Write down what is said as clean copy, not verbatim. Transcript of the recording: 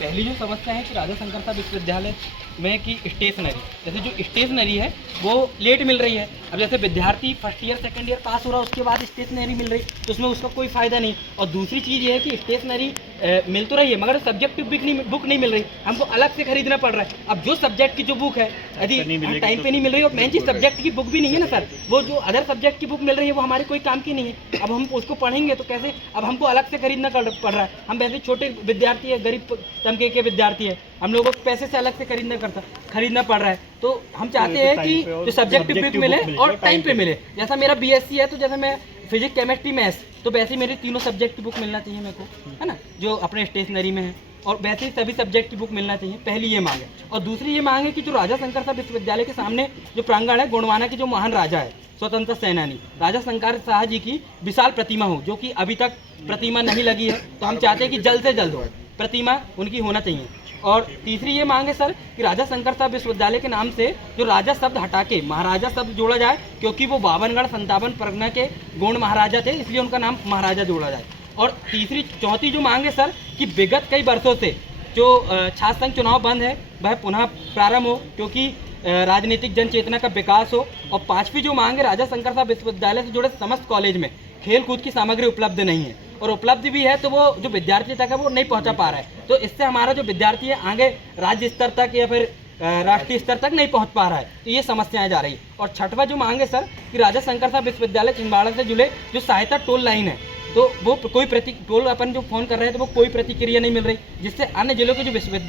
पहली जो समस्या है कि राजा शंकर विश्वविद्यालय में की स्टेशनरी, जैसे जो स्टेशनरी है वो लेट मिल रही है। अब जैसे विद्यार्थी फर्स्ट ईयर सेकंड ईयर पास हो रहा है, उसके बाद स्टेशनरी मिल रही, तो उसमें उसका कोई फ़ायदा नहीं। और दूसरी चीज़ ये है कि स्टेशनरी मिल तो रही है मगर सब्जेक्टिव बुक नहीं मिल रही, हमको अलग से खरीदना पड़ रहा है। अब जो सब्जेक्ट की जो बुक है यदि टाइम पे नहीं मिल रही, और मेन चीज़ सब्जेक्ट की बुक भी नहीं है ना सर, वो जो अदर सब्जेक्ट की बुक मिल रही है वो हमारे कोई काम की नहीं है। अब हम उसको पढ़ेंगे तो कैसे, अब हमको अलग से खरीदना पड़ रहा है। हम वैसे छोटे विद्यार्थी है, गरीब तबके के विद्यार्थी है, हम लोगों को पैसे से अलग से खरीदना पड़ रहा है। तो हम चाहते हैं कि जो सब्जेक्टिव बुक मिले और टाइम पे मिले। जैसा मेरा बीएससी है तो जैसे मैं फिजिक्स केमिस्ट्री मैथ्स, तो वैसे ही मेरी तीनों सब्जेक्ट की बुक मिलना चाहिए मेरे को, है ना, जो अपने स्टेशनरी में है। और वैसे ही सभी सब्जेक्ट की बुक मिलना चाहिए, पहली ये मांग है। और दूसरी ये मांग है कि जो राजा शंकर विश्वविद्यालय के सामने जो प्रांगण है, गोंडवाना के जो महान राजा है, स्वतंत्र सेनानी राजा शंकर शाह जी की विशाल प्रतिमा हो, जो कि अभी तक प्रतिमा नहीं लगी है। तो हम चाहते हैं कि जल्द से जल्द हो प्रतिमा उनकी होना चाहिए। और तीसरी ये मांग है सर कि राजा शंकर साहब विश्वविद्यालय के नाम से जो राजा शब्द हटा के महाराजा शब्द जोड़ा जाए, क्योंकि वो 52गढ़ 57 परगना के गोंड महाराजा थे, इसलिए उनका नाम महाराजा जोड़ा जाए। और चौथी जो मांग है सर कि विगत कई वर्षों से जो छात्र संघ चुनाव बंद है वह पुनः प्रारंभ हो, क्योंकि राजनीतिक जन चेतना का विकास हो। और पांचवी जो मांग है, राजा शंकर साहब विश्वविद्यालय से जुड़े समस्त कॉलेज में खेल कूद की सामग्री उपलब्ध नहीं है, और उपलब्ध भी है तो वो जो विद्यार्थी तक है वो नहीं पहुंचा पा रहा है। तो इससे हमारा जो विद्यार्थी है आगे राज्य स्तर तक या फिर राष्ट्रीय स्तर तक नहीं पहुंच पा रहा है, तो ये समस्याएं जा रही। और छठवां जो मांग है सर कि राजा शंकर साहब विश्वविद्यालय छिंदवाड़ा से जुड़े जो सहायता टोल लाइन है, तो वो कोई टोल अपन जो फोन कर रहे हैं तो वो कोई प्रतिक्रिया नहीं मिल रही, जिससे अन्य जिलों के जो विश्वविद्यालय